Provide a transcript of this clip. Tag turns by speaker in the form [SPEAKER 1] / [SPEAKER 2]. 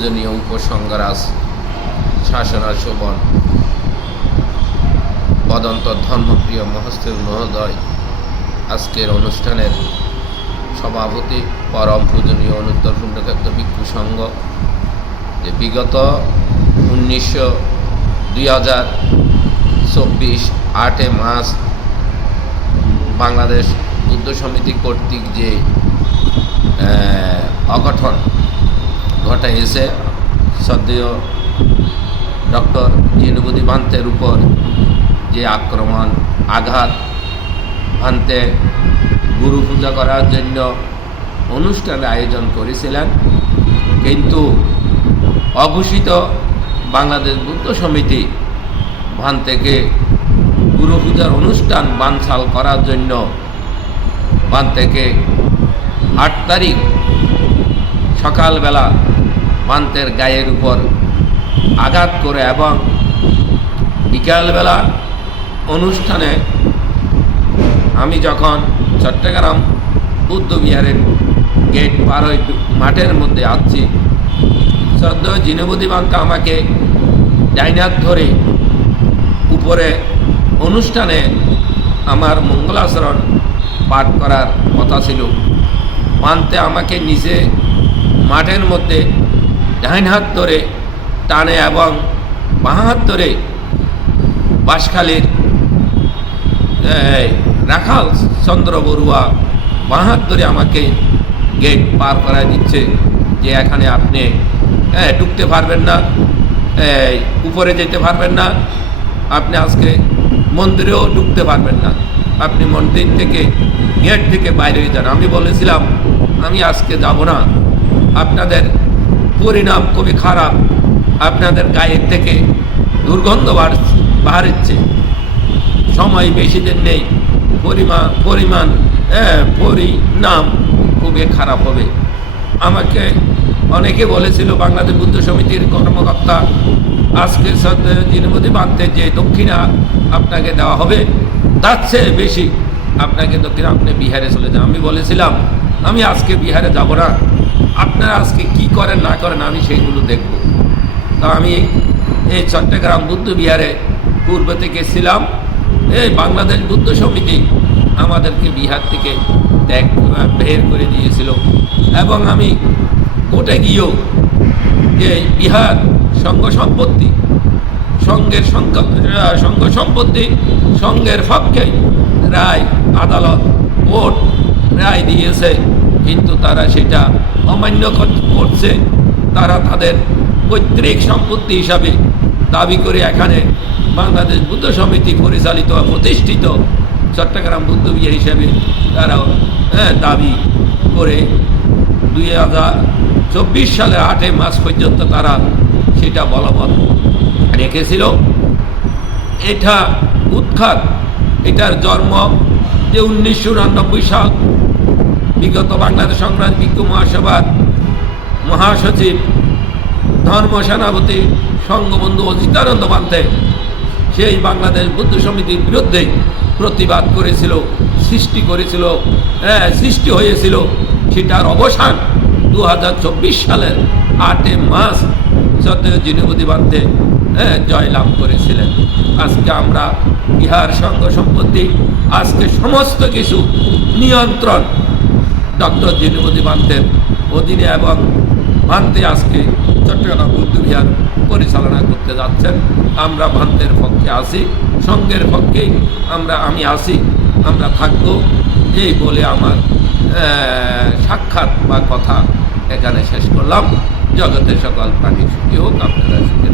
[SPEAKER 1] পূজনীয় উপসংগরাজ শাসনা শোভন। পদন্ত ধর্মপ্রিয় মহস্তের মহোদয়, আজকের অনুষ্ঠানের সভাপতি, পরম পূজনীয় অনুত্তর পুণ্যক্ষেত্র ভিক্ষু সংঘ, যে বিগত উনিশশো দুই হাজার চব্বিশ আটে মার্চ বাংলাদেশ বুদ্ধ সমিতি কর্তৃক যে অগঠন ঘটাইছে সদ্য ডক্টর জিনুবুদি ভান্তের উপর যে আক্রমণ, আঘাত, ভান্তে গুরু পূজা করার জন্য অনুষ্ঠানের আয়োজন করেছিলেন, কিন্তু অঘোষিত বাংলাদেশ বুদ্ধ সমিতি ভান্তেকে গুরু পূজার অনুষ্ঠান বানচাল করার জন্য ভান থেকে আট তারিখ সকালবেলা পান্তের গায়ের উপর আঘাত করে এবং বিকালবেলা অনুষ্ঠানে আমি যখন চট্টগ্রাম বুদ্ধ বিহারের গেট পার হয়ে মাঠের মধ্যে আসছি সদ্য জিনবুদি বাঙ্কা আমাকে ডাইনার ধরে উপরে অনুষ্ঠানে আমার মঙ্গলাচরণ পাঠ করার কথা ছিল। পান্তে আমাকে নিচে মাঠের মধ্যে ডাইন হাত ধরে টানে এবং বাঁ হাত ধরে বাঁশখালীর রাখাল চন্দ্র বড়ুয়া বাঁ হাত ধরে আমাকে গেট পার করায় দিচ্ছে যে এখানে আপনি হ্যাঁ, ঢুকতে পারবেন না উপরে যেতে পারবেন না আপনি আজকে মন্দিরেও ঢুকতে পারবেন না। আপনি মন্দির থেকে গেট থেকে বাইরে যান। আমি বলেছিলাম আমি আজকে যাব না। আপনাদের পরিণাম খুবই খারাপ। আপনাদের গায়ের থেকে দুর্গন্ধ বার বাহারিচ্ছে। সময় বেশি দিন নেই। পরিমাণ পরিমাণ হ্যাঁ, পরিণাম খুবই খারাপ হবে। আমাকে অনেকে বলেছিল বাংলাদেশ বুদ্ধ সমিতির কর্মকর্তা আজকে জিনমতি বাঁধতে যে দক্ষিণা আপনাকে দেওয়া হবে তার চেয়ে বেশি আপনাকে দক্ষিণা আপনি বিহারে চলে যান। আমি বলেছিলাম আমি আজকে বিহারে যাব না। আপনারা আজকে কি করেন, না করেন, আমি সেইগুলো দেখব। তা আমি এই চট্টগ্রাম বুদ্ধ বিহারে পূর্ব থেকে ছিলাম। এই বাংলাদেশ বুদ্ধ সমিতি আমাদেরকে বিহার থেকে ত্যাগ বের করে দিয়েছিল। এবং আমি কোর্টে গিয়েও যে বিহার সংঘ সম্পত্তি, সঙ্গের সংঘ সম্পত্তি, সঙ্গের পক্ষে রায়, আদালত, কোর্ট রায় দিয়েছে কিন্তু তারা সেটা অমান্য করছে। তারা তাদের পৈতৃক সম্পত্তি হিসাবে দাবি করে এখানে বাংলাদেশ বুদ্ধ সমিতি পরিচালিত প্রতিষ্ঠিত চট্টগ্রাম বুদ্ধ বিহার হিসাবে তারা হ্যাঁ, দাবি করে। দুই হাজার চব্বিশ সালের আটই মাস পর্যন্ত তারা সেটা বলবৎ রেখেছিল। এটা উৎখাত এটার জন্ম যে উনিশশো সাল বিগত বাংলাদেশ সংগ্রাম ভিক্ষু মহাসভার মহাসচিব, ধর্ম সেনাপতি সঙ্গবন্ধু অজিতানন্দ পান্তে সেই বাংলাদেশ বুদ্ধ সমিতির বিরুদ্ধে প্রতিবাদ করেছিল, সৃষ্টি করেছিল হ্যাঁ সৃষ্টি হয়েছিল। সেটার অবসান দু হাজার চব্বিশ সালের আটে মাস সত্য জিনুবদি বান্ধে হ্যাঁ জয়লাভ করেছিলেন। আজকে আমরা বিহার সঙ্গ সম্পত্তি, আজকে সমস্ত কিছু নিয়ন্ত্রণ ডক্টর জিনুবদি বান্তের অধীনে এবং ভান্তে আজকে চট্টগ্রাম বুদ্ধ বিহার পরিচালনা করতে যাচ্ছেন। আমরা ভান্তের পক্ষে আসি সঙ্গের পক্ষেই আমরা, আমি আসি আমরা থাকব। এই বলে আমার সাক্ষাৎ বা কথা এখানে শেষ করলাম। জগতের সকল প্রাণী সুখী হোক, আপনারা সুখী